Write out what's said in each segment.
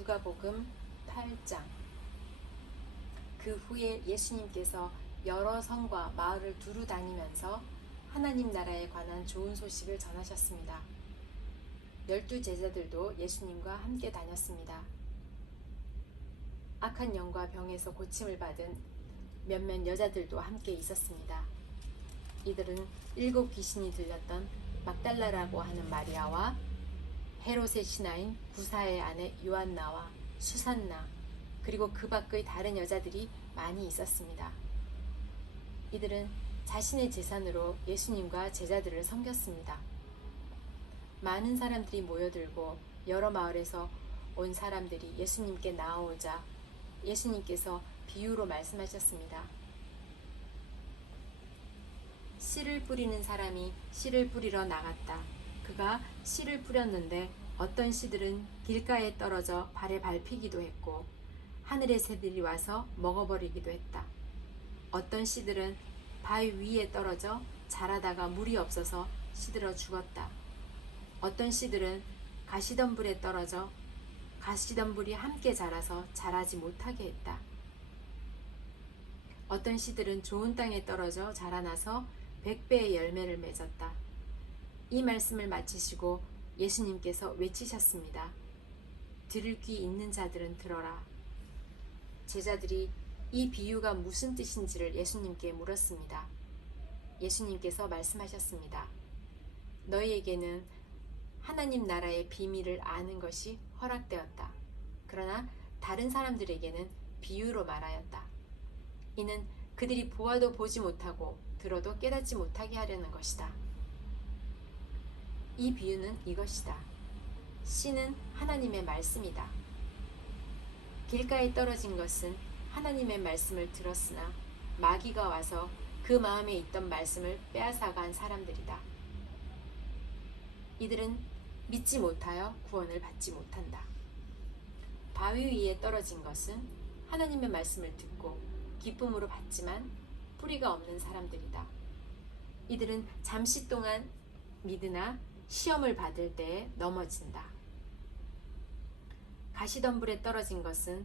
누가복음 8장. 그 후에 예수님께서 여러 성과 마을을 두루 다니면서 하나님 나라에 관한 좋은 소식을 전하셨습니다. 12제자들도 예수님과 함께 다녔습니다. 악한 영과 병에서 고침을 받은 몇몇 여자들도 함께 있었습니다. 이들은 7 귀신이 들렸던 막달라라고 하는 마리아와 헤롯의 신하인 구사의 아내 요한나와 수산나, 그리고 그 밖의 다른 여자들이 많이 있었습니다. 이들은 자신의 재산으로 예수님과 제자들을 섬겼습니다. 많은 사람들이 모여들고 여러 마을에서 온 사람들이 예수님께 나아오자 예수님께서 비유로 말씀하셨습니다. 씨를 뿌리는 사람이 씨를 뿌리러 나갔다. 그가 씨를 뿌렸는데 어떤 씨들은 길가에 떨어져 발에 밟히기도 했고 하늘의 새들이 와서 먹어버리기도 했다. 어떤 씨들은 바위 위에 떨어져 자라다가 물이 없어서 시들어 죽었다. 어떤 씨들은 가시덤불에 떨어져 가시덤불이 함께 자라서 자라지 못하게 했다. 어떤 씨들은 좋은 땅에 떨어져 자라나서 100배의 열매를 맺었다. 이 말씀을 마치시고 예수님께서 외치셨습니다. 들을 귀 있는 자들은 들어라. 제자들이 이 비유가 무슨 뜻인지를 예수님께 물었습니다. 예수님께서 말씀하셨습니다. 너희에게는 하나님 나라의 비밀을 아는 것이 허락되었다. 그러나 다른 사람들에게는 비유로 말하였다. 이는 그들이 보아도 보지 못하고 들어도 깨닫지 못하게 하려는 것이다. 이 비유는 이것이다. 씨는 하나님의 말씀이다. 길가에 떨어진 것은 하나님의 말씀을 들었으나 마귀가 와서 그 마음에 있던 말씀을 빼앗아간 사람들이다. 이들은 믿지 못하여 구원을 받지 못한다. 바위 위에 떨어진 것은 하나님의 말씀을 듣고 기쁨으로 받지만 뿌리가 없는 사람들이다. 이들은 잠시 동안 믿으나 시험을 받을 때에 넘어진다. 가시덤불에 떨어진 것은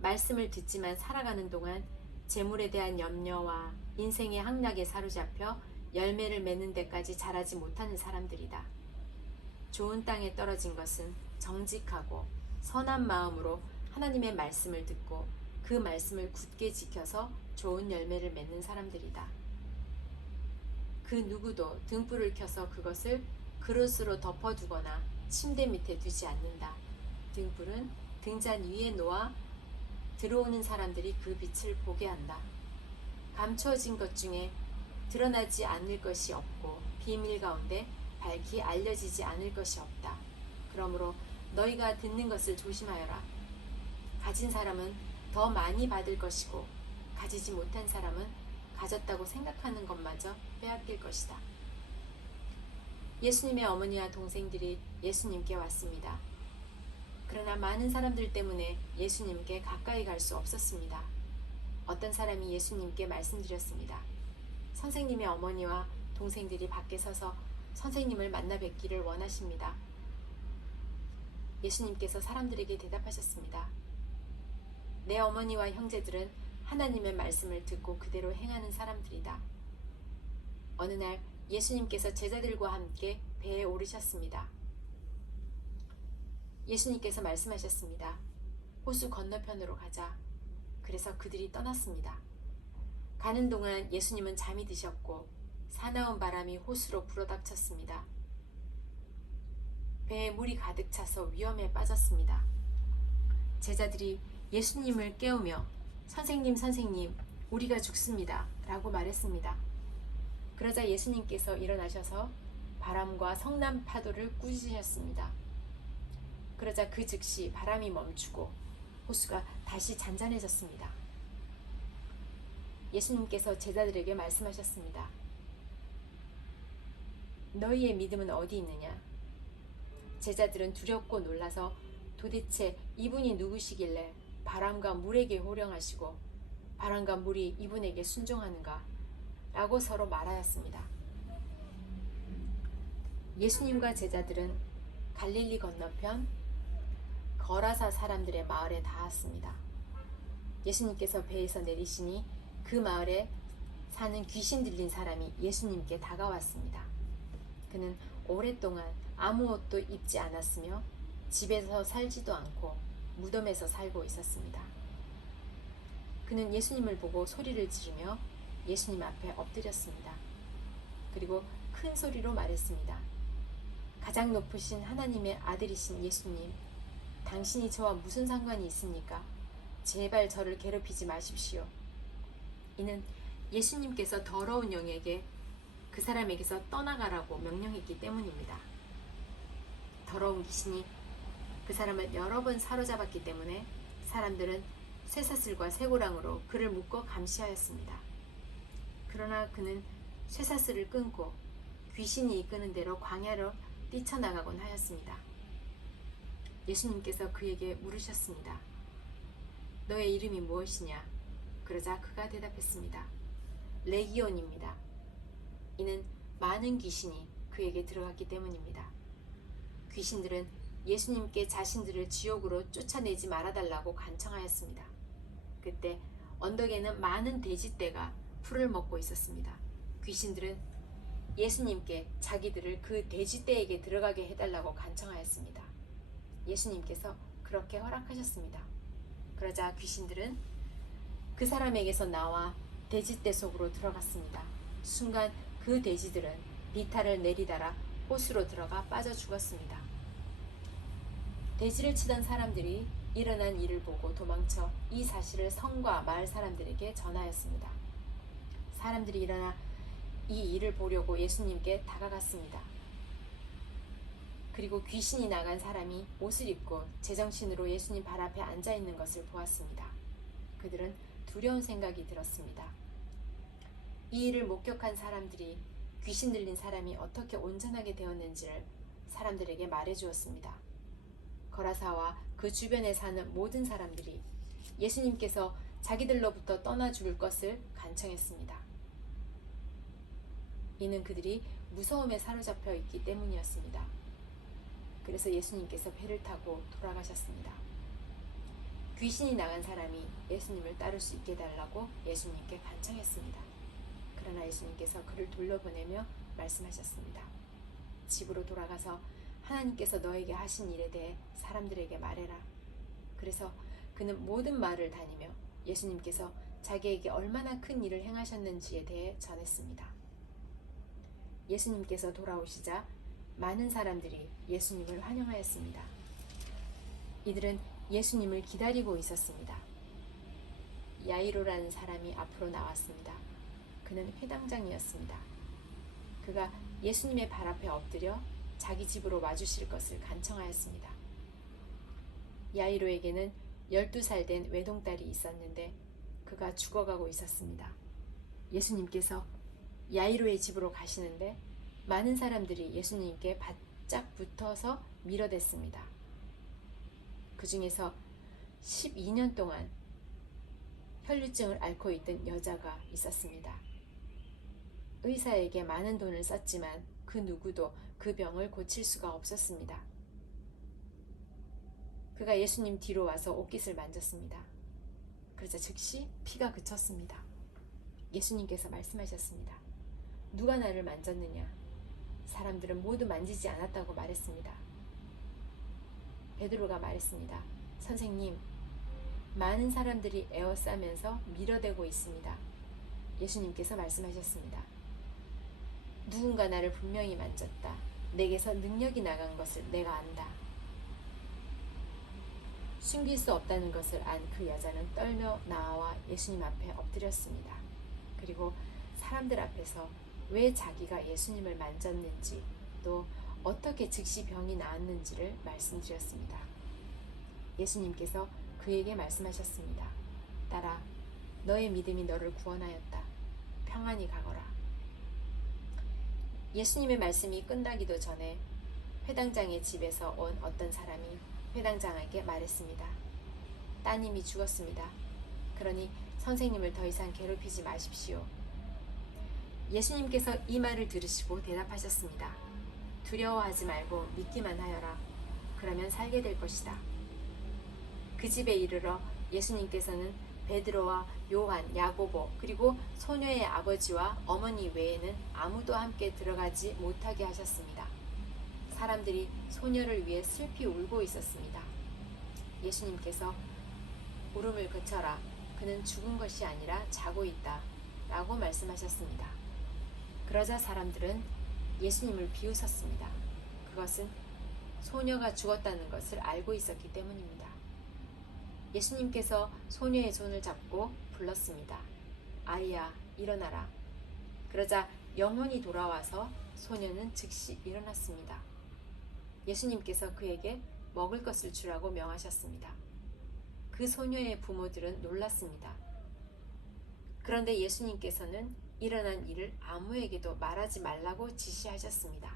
말씀을 듣지만 살아가는 동안 재물에 대한 염려와 인생의 항락에 사로잡혀 열매를 맺는 데까지 자라지 못하는 사람들이다. 좋은 땅에 떨어진 것은 정직하고 선한 마음으로 하나님의 말씀을 듣고 그 말씀을 굳게 지켜서 좋은 열매를 맺는 사람들이다. 그 누구도 등불을 켜서 그것을 그릇으로 덮어두거나 침대 밑에 두지 않는다. 등불은 등잔 위에 놓아 들어오는 사람들이 그 빛을 보게 한다. 감추어진 것 중에 드러나지 않을 것이 없고 비밀 가운데 밝히 알려지지 않을 것이 없다. 그러므로 너희가 듣는 것을 조심하여라. 가진 사람은 더 많이 받을 것이고 가지지 못한 사람은 가졌다고 생각하는 것마저 빼앗길 것이다. 예수님의 어머니와 동생들이 예수님께 왔습니다. 그러나 많은 사람들 때문에 예수님께 가까이 갈 수 없었습니다. 어떤 사람이 예수님께 말씀드렸습니다. 선생님의 어머니와 동생들이 밖에 서서 선생님을 만나 뵙기를 원하십니다. 예수님께서 사람들에게 대답하셨습니다. 내 어머니와 형제들은 하나님의 말씀을 듣고 그대로 행하는 사람들이다. 어느 날 예수님께서 제자들과 함께 배에 오르셨습니다. 예수님께서 말씀하셨습니다. 호수 건너편으로 가자. 그래서 그들이 떠났습니다. 가는 동안 예수님은 잠이 드셨고 사나운 바람이 호수로 불어닥쳤습니다. 배에 물이 가득 차서 위험에 빠졌습니다. 제자들이 예수님을 깨우며 선생님, 선생님, 우리가 죽습니다. 라고 말했습니다. 그러자 예수님께서 일어나셔서 바람과 성난 파도를 꾸짖으셨습니다. 그러자 그 즉시 바람이 멈추고 호수가 다시 잔잔해졌습니다. 예수님께서 제자들에게 말씀하셨습니다. 너희의 믿음은 어디 있느냐? 제자들은 두렵고 놀라서 도대체 이분이 누구시길래 바람과 물에게 호령하시고 바람과 물이 이분에게 순종하는가? 라고 서로 말하였습니다. 예수님과 제자들은 갈릴리 건너편 거라사 사람들의 마을에 닿았습니다. 예수님께서 배에서 내리시니 그 마을에 사는 귀신 들린 사람이 예수님께 다가왔습니다. 그는 오랫동안 아무 옷도 입지 않았으며 집에서 살지도 않고 무덤에서 살고 있었습니다. 그는 예수님을 보고 소리를 지르며 예수님 앞에 엎드렸습니다. 그리고 큰 소리로 말했습니다. 가장 높으신 하나님의 아들이신 예수님, 당신이 저와 무슨 상관이 있습니까? 제발 저를 괴롭히지 마십시오. 이는 예수님께서 더러운 영에게 그 사람에게서 떠나가라고 명령했기 때문입니다. 더러운 귀신이 그 사람을 여러 번 사로잡았기 때문에 사람들은 쇠사슬과 쇠고랑으로 그를 묶어 감시하였습니다. 그러나 그는 쇠사슬을 끊고 귀신이 이끄는 대로 광야로 뛰쳐나가곤 하였습니다. 예수님께서 그에게 물으셨습니다. 너의 이름이 무엇이냐? 그러자 그가 대답했습니다. 레기온입니다. 이는 많은 귀신이 그에게 들어갔기 때문입니다. 귀신들은 예수님께 자신들을 지옥으로 쫓아내지 말아달라고 간청하였습니다. 그때 언덕에는 많은 돼지떼가 풀을 먹고 있었습니다. 귀신들은 예수님께 자기들을 그 돼지떼에게 들어가게 해달라고 간청하였습니다. 예수님께서 그렇게 허락하셨습니다. 그러자 귀신들은 그 사람에게서 나와 돼지떼 속으로 들어갔습니다. 순간 그 돼지들은 비탈을 내리달아 호수로 들어가 빠져 죽었습니다. 돼지를 치던 사람들이 일어난 일을 보고 도망쳐 이 사실을 성과 마을 사람들에게 전하였습니다. 사람들이 일어나 이 일을 보려고 예수님께 다가갔습니다. 그리고 귀신이 나간 사람이 옷을 입고 제정신으로 예수님 발 앞에 앉아 있는 것을 보았습니다. 그들은 두려운 생각이 들었습니다. 이 일을 목격한 사람들이 귀신 들린 사람이 어떻게 온전하게 되었는지를 사람들에게 말해주었습니다. 거라사와 그 주변에 사는 모든 사람들이 예수님께서 자기들로부터 떠나 죽을 것을 간청했습니다. 이는 그들이 무서움에 사로잡혀 있기 때문이었습니다. 그래서 예수님께서 배를 타고 돌아가셨습니다. 귀신이 나간 사람이 예수님을 따를 수 있게 해달라고 예수님께 간청했습니다. 그러나 예수님께서 그를 돌려보내며 말씀하셨습니다. 집으로 돌아가서 하나님께서 너에게 하신 일에 대해 사람들에게 말해라. 그래서 그는 모든 마을을 다니며 예수님께서 자기에게 얼마나 큰 일을 행하셨는지에 대해 전했습니다. 예수님께서 돌아오시자 많은 사람들이 예수님을 환영하였습니다. 이들은 예수님을 기다리고 있었습니다. 야이로라는 사람이 앞으로 나왔습니다. 그는 회당장이었습니다. 그가 예수님의 발 앞에 엎드려 자기 집으로 와주실 것을 간청하였습니다. 야이로에게는 12살 된 외동딸이 있었는데 그가 죽어가고 있었습니다. 예수님께서 야이로의 집으로 가시는데 많은 사람들이 예수님께 바짝 붙어서 밀어댔습니다. 그 중에서 12년 동안 혈류증을 앓고 있던 여자가 있었습니다. 의사에게 많은 돈을 썼지만 그 누구도 그 병을 고칠 수가 없었습니다. 그가 예수님 뒤로 와서 옷깃을 만졌습니다. 그러자 즉시 피가 그쳤습니다. 예수님께서 말씀하셨습니다. 누가 나를 만졌느냐? 사람들은 모두 만지지 않았다고 말했습니다. 베드로가 말했습니다. 선생님, 많은 사람들이 에워싸면서 밀어대고 있습니다. 예수님께서 말씀하셨습니다. 누군가 나를 분명히 만졌다. 내게서 능력이 나간 것을 내가 안다. 숨길 수 없다는 것을 안 그 여자는 떨며 나와 예수님 앞에 엎드렸습니다. 그리고 사람들 앞에서 왜 자기가 예수님을 만졌는지 또 어떻게 즉시 병이 나았는지를 말씀드렸습니다. 예수님께서 그에게 말씀하셨습니다. 딸아, 너의 믿음이 너를 구원하였다. 평안히 가거라. 예수님의 말씀이 끝나기도 전에 회당장의 집에서 온 어떤 사람이 회당장에게 말했습니다. 따님이 죽었습니다. 그러니 선생님을 더 이상 괴롭히지 마십시오. 예수님께서 이 말을 들으시고 대답하셨습니다. 두려워하지 말고 믿기만 하여라. 그러면 살게 될 것이다. 그 집에 이르러 예수님께서는 베드로와 요한, 야고보 그리고 소녀의 아버지와 어머니 외에는 아무도 함께 들어가지 못하게 하셨습니다. 사람들이 소녀를 위해 슬피 울고 있었습니다. 예수님께서 울음을 그쳐라. 그는 죽은 것이 아니라 자고 있다. 라고 말씀하셨습니다. 그러자 사람들은 예수님을 비웃었습니다. 그것은 소녀가 죽었다는 것을 알고 있었기 때문입니다. 예수님께서 소녀의 손을 잡고 불렀습니다. 아이야, 일어나라. 그러자 영혼이 돌아와서 소녀는 즉시 일어났습니다. 예수님께서 그에게 먹을 것을 주라고 명하셨습니다. 그 소녀의 부모들은 놀랐습니다. 그런데 예수님께서는 일어난 일을 아무에게도 말하지 말라고 지시하셨습니다.